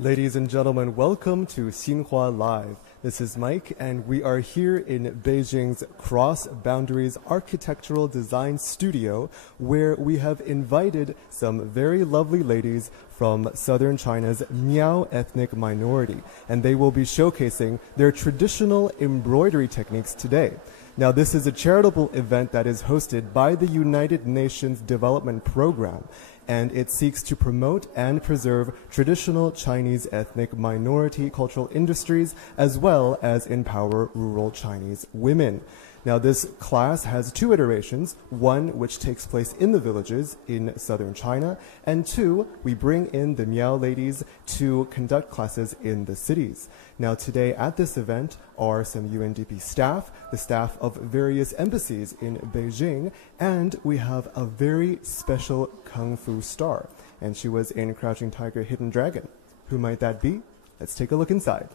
Ladies and gentlemen, welcome to Xinhua Live. This is Mike, and we are here in Beijing's Cross Boundaries Architectural Design Studio, where we have invited some very lovely ladies from southern China's Miao ethnic minority, and they will be showcasing their traditional embroidery techniques today. Now, this is a charitable event that is hosted by the United Nations Development Program, and it seeks to promote and preserve traditional Chinese ethnic minority cultural industries as well as empower rural Chinese women. Now, this class has two iterations, one which takes place in the villages in southern China, and two, we bring in the Miao ladies to conduct classes in the cities. Now, today at this event are some UNDP staff, the staff of various embassies in Beijing, and we have a very special Kung Fu star, and she was in Crouching Tiger, Hidden Dragon. Who might that be? Let's take a look inside.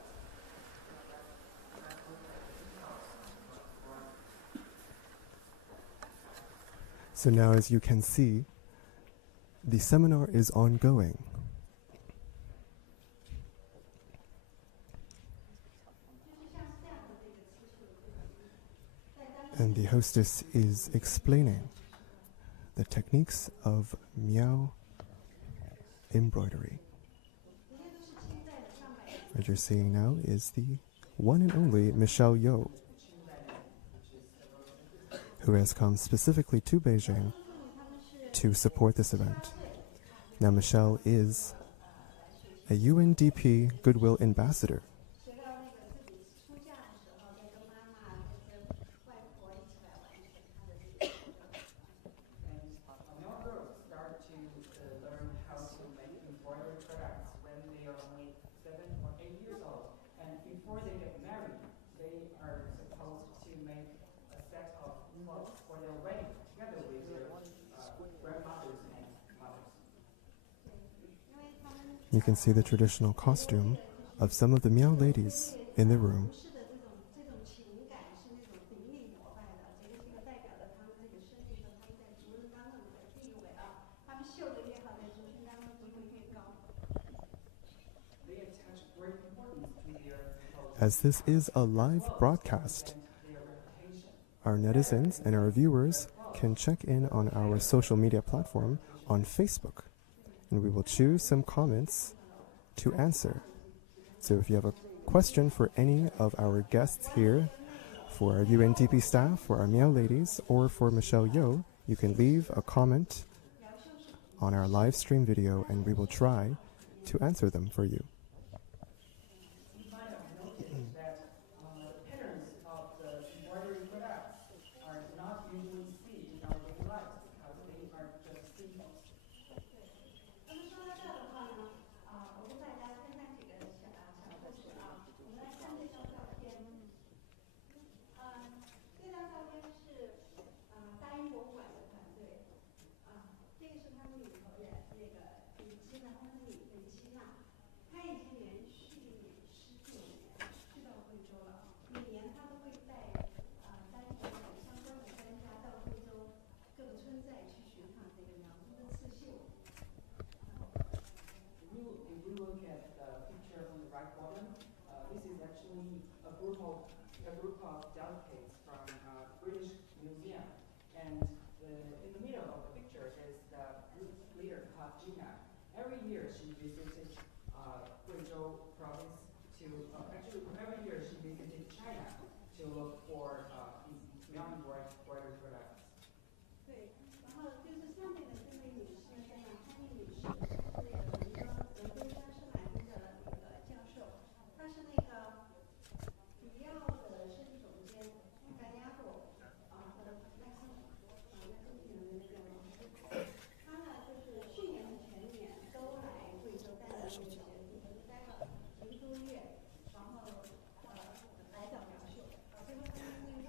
So now, as you can see, the seminar is ongoing. And the hostess is explaining the techniques of Miao embroidery. What you're seeing now is the one and only Michelle Yeoh, who has come specifically to Beijing to support this event. Now, Michelle is a UNDP Goodwill Ambassador. You can see the traditional costume of some of the Miao ladies in the room. As this is a live broadcast, our netizens and our viewers can check in on our social media platform on Facebook, and we will choose some comments to answer. So if you have a question for any of our guests here, for our UNDP staff, for our Miao ladies, or for Michelle Yeoh, you can leave a comment on our live stream video, and we will try to answer them for you.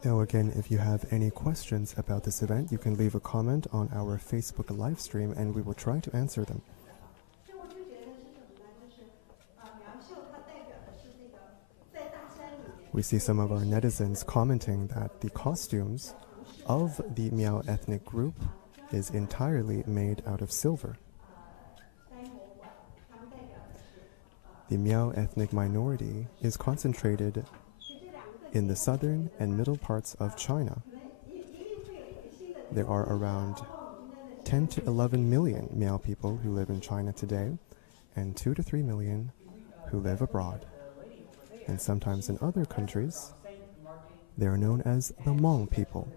Now again, if you have any questions about this event, you can leave a comment on our Facebook live stream and we will try to answer them. We see some of our netizens commenting that the costumes of the Miao ethnic group is entirely made out of silver. The Miao ethnic minority is concentrated in the southern and middle parts of China. There are around 10 to 11 million Miao people who live in China today, and 2 to 3 million who live abroad. And sometimes in other countries, they are known as the Hmong people.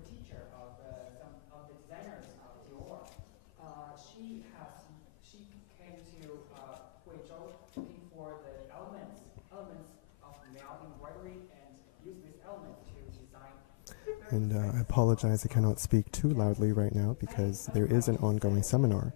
And I apologize, I cannot speak too loudly right now because there is an ongoing seminar.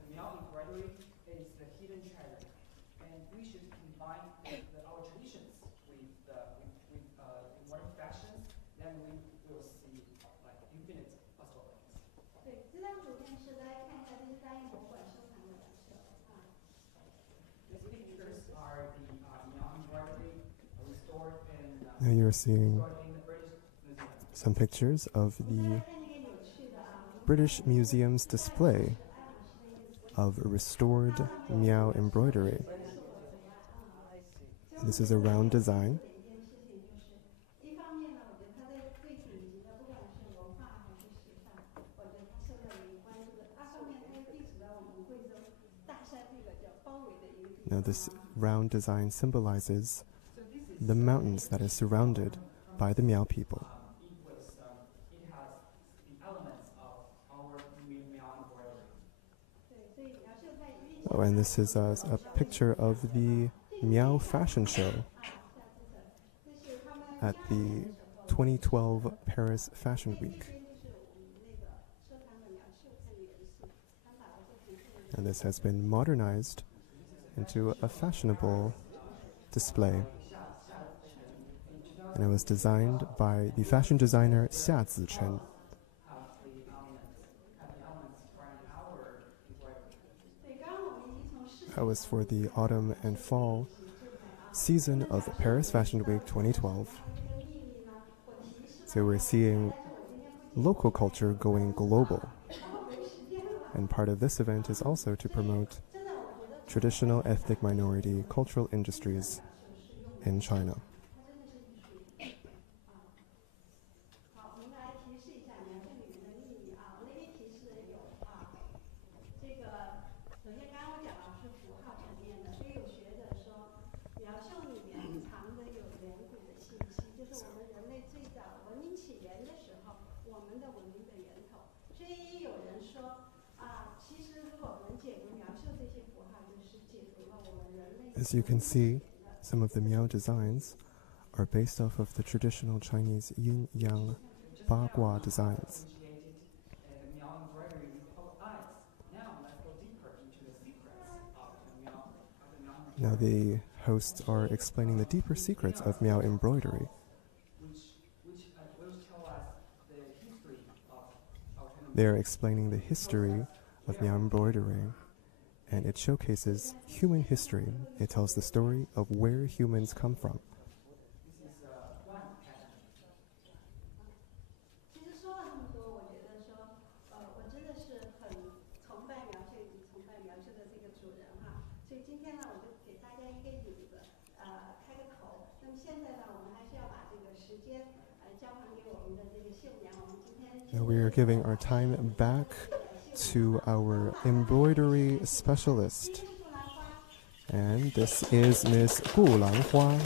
Now you're seeing some pictures of the British Museum's display of restored Miao embroidery. This is a round design. Now this round design symbolizes the mountains that is surrounded by the Miao people. Oh, and this is a picture of the Miao fashion show at the 2012 Paris Fashion Week. And this has been modernized into a fashionable display. And it was designed by the fashion designer Xia Zichen. That was for the autumn and fall season of Paris Fashion Week 2012. So we're seeing local culture going global. And part of this event is also to promote traditional ethnic minority cultural industries in China. As you can see, some of the Miao designs are based off of the traditional Chinese yin-yang bagua designs. Now the hosts are explaining the deeper secrets of Miao embroidery. They are explaining the history of Miao embroidery, and it showcases human history. It tells the story of where humans come from. Now we are giving our time back to our embroidery specialist. And this is Miss Gu Lanhua.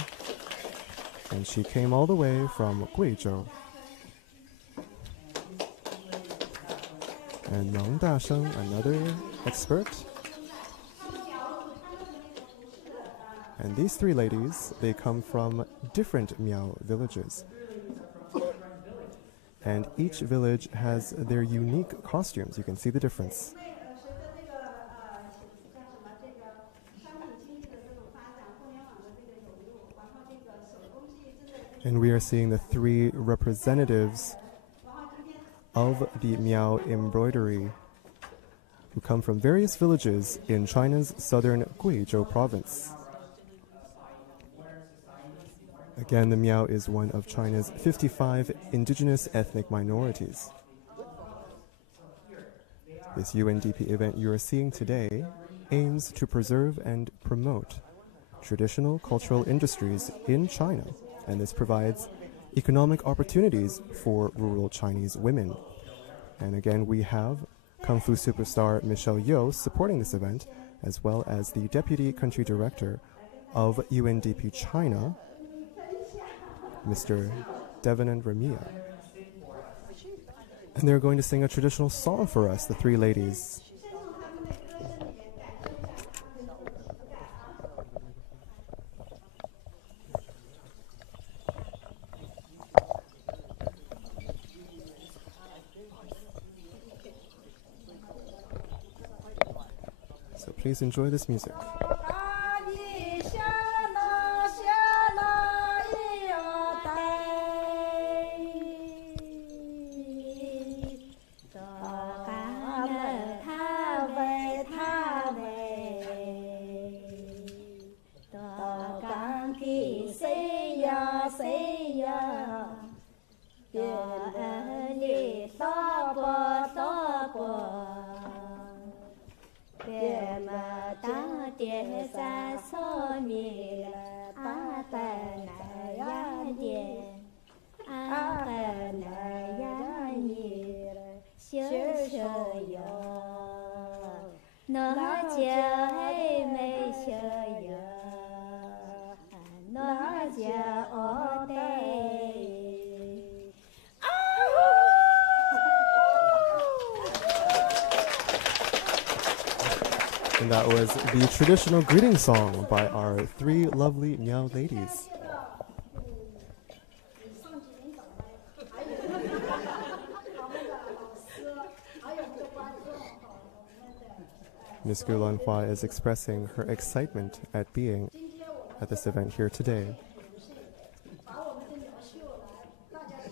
And she came all the way from Guizhou. And Meng Dasheng, another expert. And these three ladies, they come from different Miao villages. And each village has their unique costumes. You can see the difference. And we are seeing the three representatives of the Miao embroidery who come from various villages in China's southern Guizhou province. Again, the Miao is one of China's 55 indigenous ethnic minorities. This UNDP event you are seeing today aims to preserve and promote traditional cultural industries in China, and this provides economic opportunities for rural Chinese women. And again, we have Kung Fu superstar Michelle Yeoh supporting this event, as well as the Deputy Country Director of UNDP China, Mr. Devanan Ramia. And they're going to sing a traditional song for us, the three ladies. So please enjoy this music. And that was the traditional greeting song by our three lovely Miao ladies. Ms. Gu Lanhua is expressing her excitement at being at this event here today.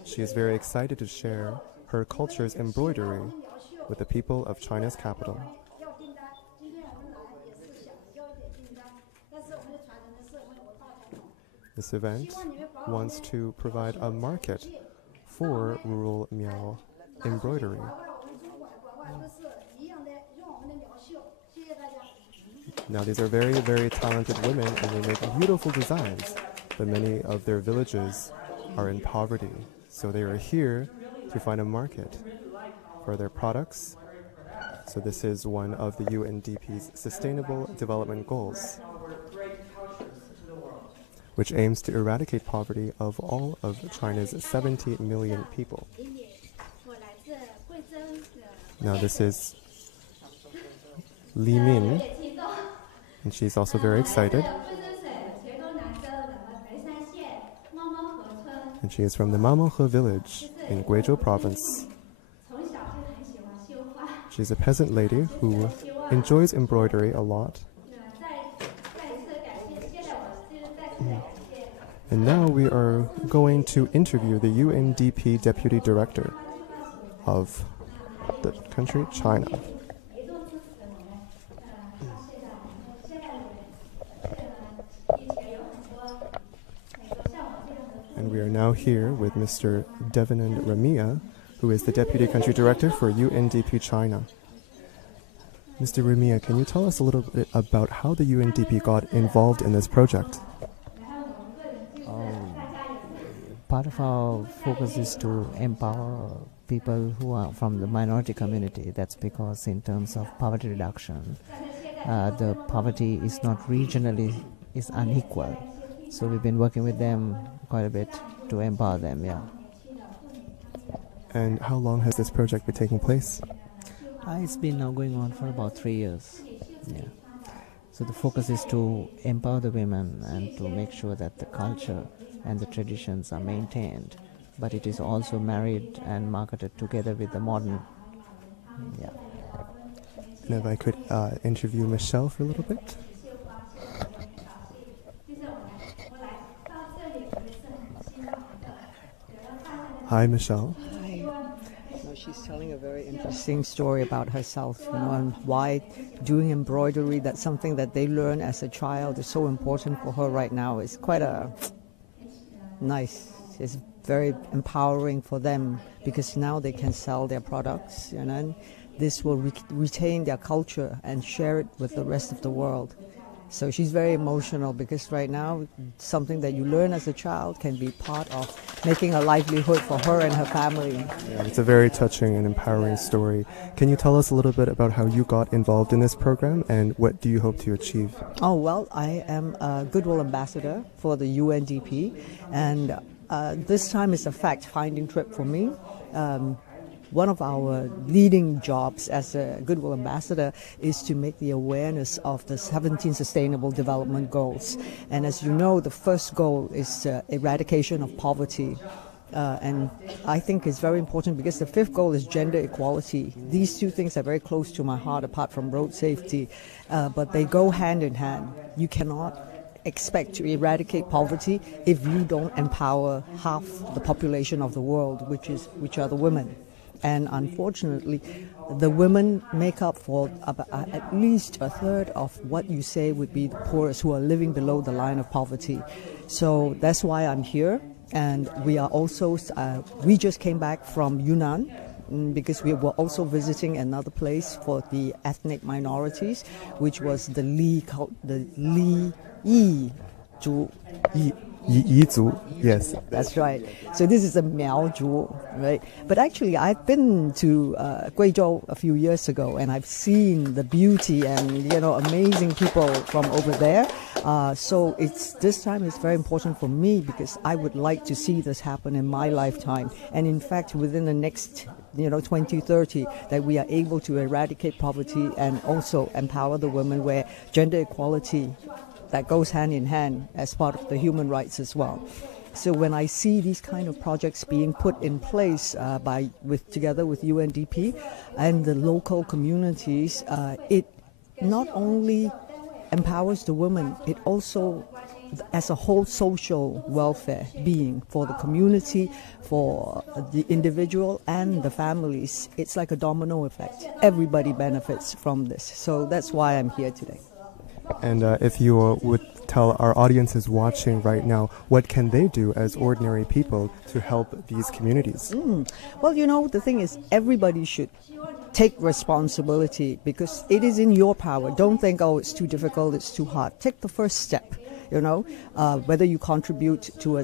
She is very excited to share her culture's embroidery with the people of China's capital. This event wants to provide a market for rural Miao embroidery. Now, these are very, very talented women, and they make beautiful designs, but many of their villages are in poverty. So they are here to find a market for their products. So this is one of the UNDP's Sustainable Development Goals, which aims to eradicate poverty of all of China's 70 million people. Now this is Li Min, and she's also very excited. And she is from the Mamohe village in Guizhou province. She's a peasant lady who enjoys embroidery a lot. And now we are going to interview the UNDP Deputy Director of the country, China. And we are now here with Mr. Devanan Ramia, who is the Deputy Country Director for UNDP China. Mr. Ramia, can you tell us a little bit about how the UNDP got involved in this project? Part of our focus is to empower people who are from the minority community. That's because in terms of poverty reduction, the poverty is not regionally, is unequal. So we've been working with them quite a bit to empower them, yeah. And how long has this project been taking place? It's been now going on for about 3 years, yeah. So the focus is to empower the women and to make sure that the culture and the traditions are maintained, but it is also married and marketed together with the modern, yeah. And if I could interview Michelle for a little bit. Hi, Michelle. Hi. She's telling a very interesting story about herself, and why doing embroidery, that's something that they learn as a child, is so important for her right now. It's quite a nice, it's very empowering for them, because now they can sell their products, and this will retain their culture and share it with the rest of the world. So she's very emotional because right now something that you learn as a child can be part of making a livelihood for her and her family. Yeah, it's a very touching and empowering story. Can you tell us a little bit about how you got involved in this program and what do you hope to achieve? Oh, well, I am a Goodwill Ambassador for the UNDP, and this time is a fact-finding trip for me. One of our leading jobs as a Goodwill Ambassador is to make the awareness of the 17 Sustainable Development Goals. And as you know, the first goal is eradication of poverty. And I think it's very important because the fifth goal is gender equality. These two things are very close to my heart apart from road safety, but they go hand in hand. You cannot expect to eradicate poverty if you don't empower half the population of the world, which are the women. And unfortunately, the women make up for at least a third of what you say would be the poorest who are living below the line of poverty. So that's why I'm here. And we are also, we just came back from Yunnan because we were also visiting another place for the ethnic minorities, which was the Li Yi Zhu. Yi-Zhu, yes. That's right. So this is a Miao Zhu, right? But actually, I've been to Guizhou a few years ago, and I've seen the beauty and amazing people from over there. So this time it's very important for me because I would like to see this happen in my lifetime, and in fact, within the next 2030, that we are able to eradicate poverty and also empower the women, where gender equality that goes hand in hand as part of the human rights as well. So when I see these kind of projects being put in place together with UNDP and the local communities, it not only empowers the women, it also as a whole social welfare being for the community, for the individual and the families. It's like a domino effect. Everybody benefits from this. So that's why I'm here today. And if you would tell our audiences watching right now, what can they do as ordinary people to help these communities? Well, the thing is, everybody should take responsibility because it is in your power. Don't think, oh, it's too difficult, it's too hard. Take the first step, whether you contribute to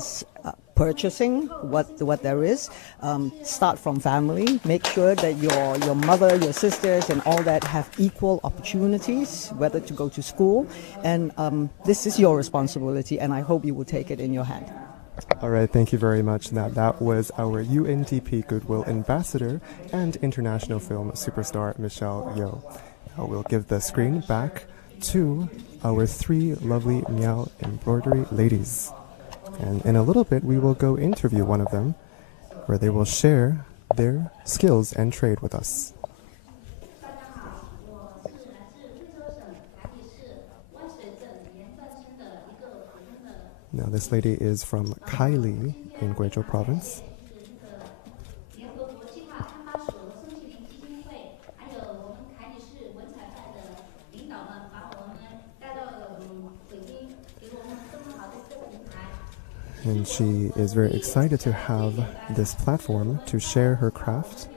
purchasing what there is. Start from family. Make sure that your mother, your sisters, and all that have equal opportunities, whether to go to school. And this is your responsibility, and I hope you will take it in your hand. All right, thank you very much. That was our UNDP Goodwill Ambassador and international film superstar Michelle Yeoh. Now we'll give the screen back to our three lovely Miao Embroidery ladies. And in a little bit, we will go interview one of them, where they will share their skills and trade with us. Now, this lady is from Kaili in Guizhou province. And she is very excited to have this platform to share her craft.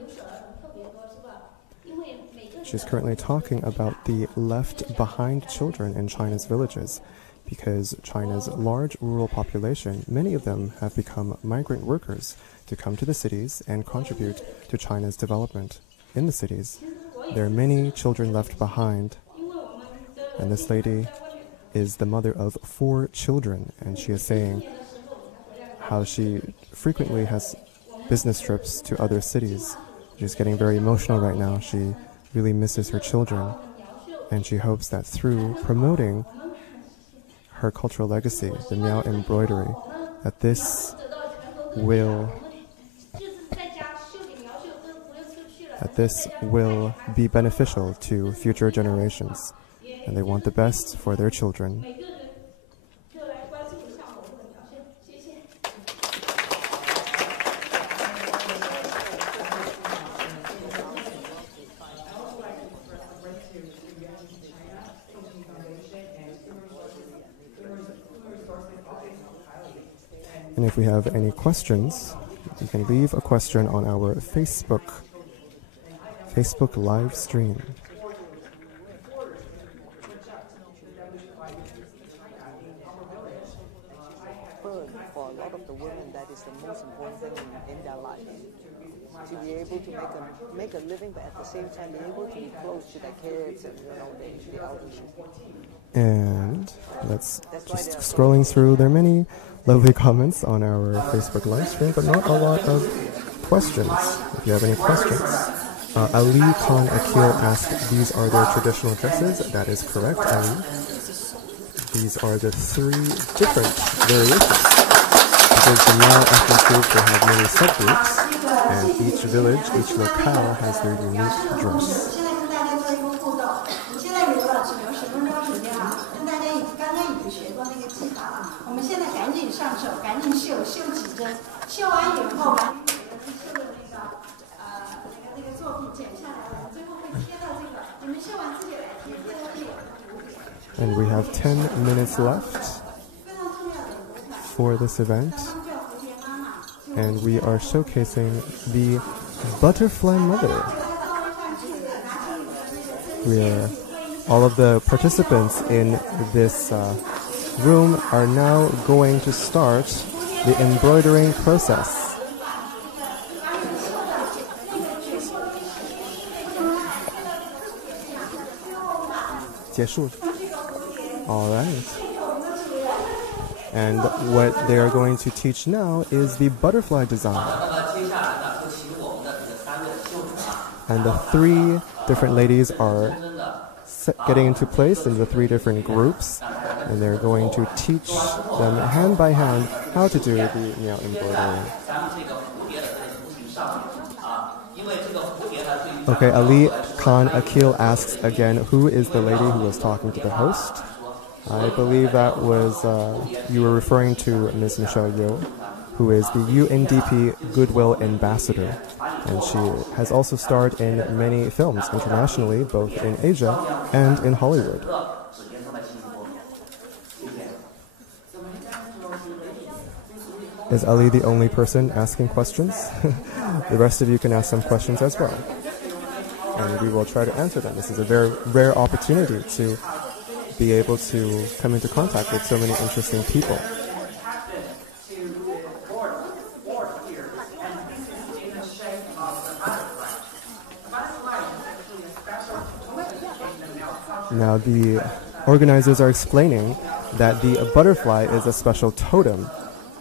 She's currently talking about the left behind children in China's villages, because China's large rural population, many of them have become migrant workers to come to the cities and contribute to China's development. In the cities, there are many children left behind, and this lady is the mother of 4 children, and she is saying how she frequently has business trips to other cities. She's getting very emotional right now. She really misses her children, and she hopes that through promoting her cultural legacy, the Miao Embroidery, that this will be beneficial to future generations, and they want the best for their children. And if we have any questions, you can leave a question on our Facebook live stream. a lot of the women, that is the most important thing in their life. To be able to make a living, but at the same time be able to be close to their kids and the elderly. And let's just scrolling through. There are many lovely comments on our Facebook live stream, but not a lot of questions. If you have any questions, Ali Khan Akil asked, "These are their traditional dresses?" That is correct, Ali. These are the 3 different variations. Because the Miao ethnic group, they have many subgroups, and each village, each locale has their unique dress. And we have 10 minutes left for this event, and we are showcasing the butterfly mother. All of the participants in this room are now going to start the embroidering process. All right. And what they are going to teach now is the butterfly design. And the 3 different ladies are getting into place in the 3 different groups, and they're going to teach them hand by hand how to do the Miao embroidery. Okay, Ali Khan Akil asks again, who is the lady who was talking to the host? I believe that was, you were referring to Ms. Michelle Yeoh, who is the UNDP Goodwill Ambassador. And she has also starred in many films internationally, both in Asia and in Hollywood. Is Ali the only person asking questions? The rest of you can ask some questions as well. And we will try to answer them. This is a very rare opportunity to be able to come into contact with so many interesting people. Now the organizers are explaining that the butterfly is a special totem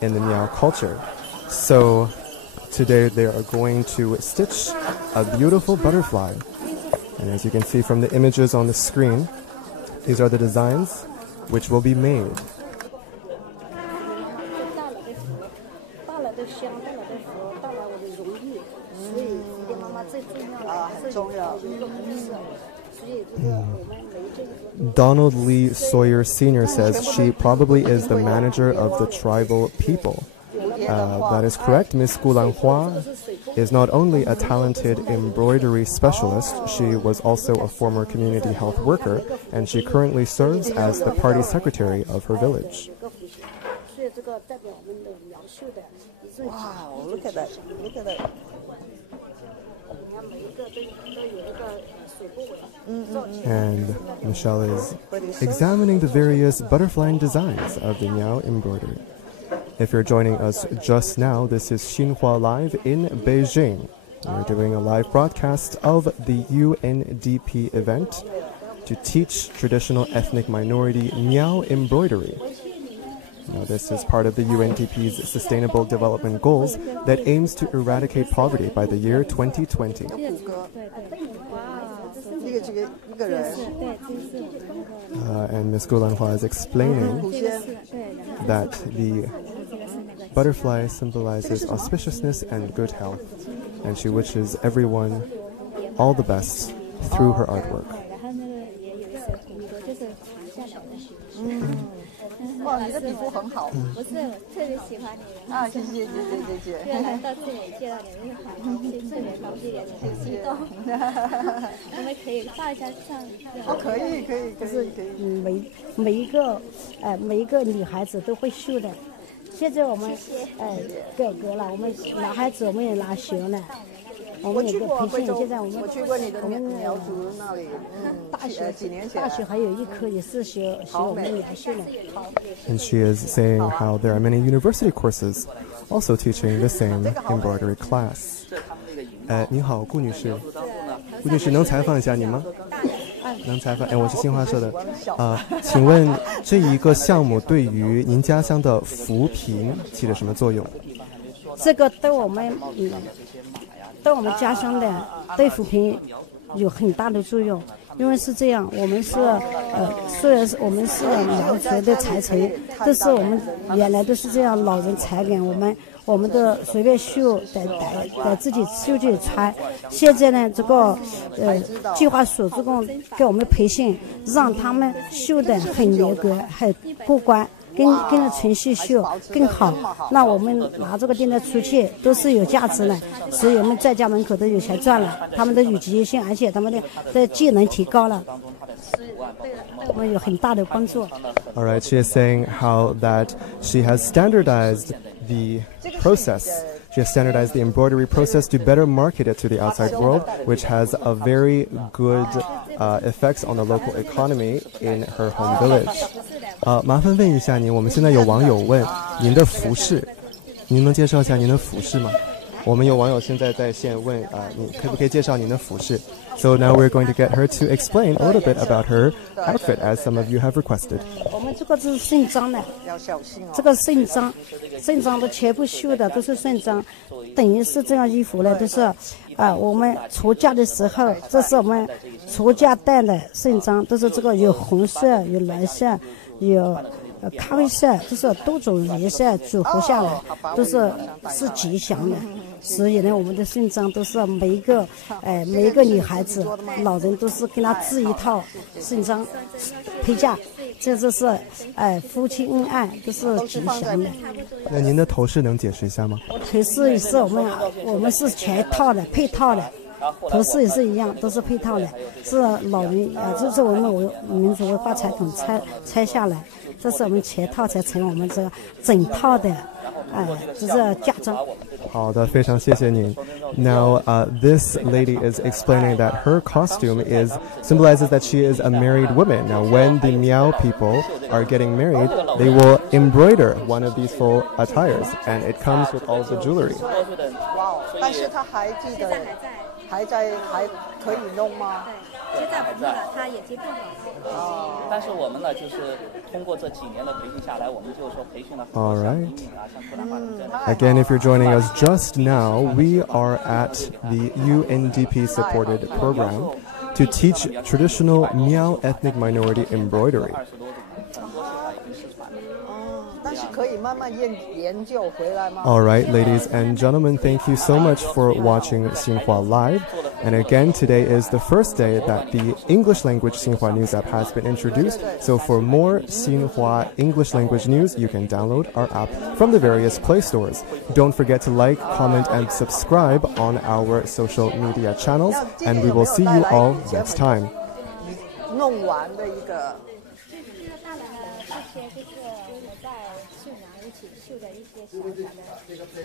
in the Miao culture. So today they are going to stitch a beautiful butterfly. And as you can see from the images on the screen, these are the designs which will be made. Donald Lee Sawyer Sr. says she probably is the manager of the tribal people. That is correct. Miss Gu Lanhua is not only a talented embroidery specialist, she was also a former community health worker, and she currently serves as the party secretary of her village. Wow, look at that. Look at that. And Michelle is examining the various butterfly designs of the Miao embroidery. If you're joining us just now, this is Xinhua Live in Beijing. We're doing a live broadcast of the UNDP event to teach traditional ethnic minority Miao embroidery. Now, this is part of the UNDP's Sustainable Development Goals that aims to eradicate poverty by the year 2020. And Ms. Gu Lanhua is explaining that the butterfly symbolizes auspiciousness and good health, and she wishes everyone all the best through her artwork. 哇，你的皮肤很好。不是，我特别喜欢你啊！谢谢。来到这里见到你们好，特别高兴，也很激动。我们可以照一下相。哦，可以。就是每一个女孩子都会绣的。现在我们哥哥了，我们男孩子我们也拿学了。我们有个培训，现在我去过你的苗族那里，大学几年前，大学还有一科也是学我们苗绣的。And she is saying how there are many university courses also teaching the same embroidery class. 你好，顾女士，顾女士能采访一下您吗？能采访？我是新华社的。请问这一个项目对于您家乡的扶贫起了什么作用？这个对我们家乡的对扶贫有很大的作用，因为是这样，我们是虽然是我们是苗族的财锤，但是我们原来都是这样，老人裁给我们的随便绣得自己绣自己穿。现在呢，这个计划署这个给我们培训，让他们绣得很严格，很过关。跟着程序绣更好，那我们拿这个店的出去都是有价值的，所以我们在家门口都有钱赚了，他们的有积极性，而且他们的技能提高了，对我们有很大的帮助。All right, she is saying how that she has standardized the process. She has standardized the embroidery process to better market it to the outside world, which has a very good effects on the local economy in her home village. 麻烦问一下您，我们现在有网友问您的服饰，您能介绍一下您的服饰吗？我们有网友现在在线问你可不可以介绍您的服饰？ So now we're going to get her to explain a little bit about her outfit, as some of you have requested. 我们这个是盛装的，这个盛装的全部绣的都是盛装，等于是这样衣服呢，都是我们出嫁的时候，这是我们出嫁戴的盛装，都是这个有红色、有蓝色、有咖啡色，就是多种颜色组合下来，都是吉祥的。所以呢，我们的盛装都是每一个女孩子、老人都是给她织一套盛装陪嫁，这就是夫妻恩爱都是吉祥的。那您的头饰能解释一下吗？头饰也是我们是全套的配套的。头饰也是一样，都是配套的，是老人这是我们民族文化传统拆下来，这是我们全套才成我们这整套的，这是嫁妆。好的，非常谢谢您。Now, this lady is explaining that her costume symbolizes that she is a married woman. Now, when the Miao people are getting married, they will embroider one of these full attires, and it comes with all the jewelry. 但是他还记得。还可以弄吗？对，现在不弄了，它也接不好。但是我们呢，就是通过这几年的培训下来，我们就是说培训了很多 All 像 right. 像库兰巴等等。Again, if you're joining us just now, we are at the UNDP-supported program to teach traditional Miao ethnic minority embroidery. All right, ladies and gentlemen, thank you so much for watching Xinhua Live. And again, today is the first day that the English language Xinhua News app has been introduced. So for more Xinhua English language news, you can download our app from the various Play stores. Don't forget to like, comment, and subscribe on our social media channels. And we will see you all next time. 弄完的一个。这些就是我在绣娘一起绣的一些小小的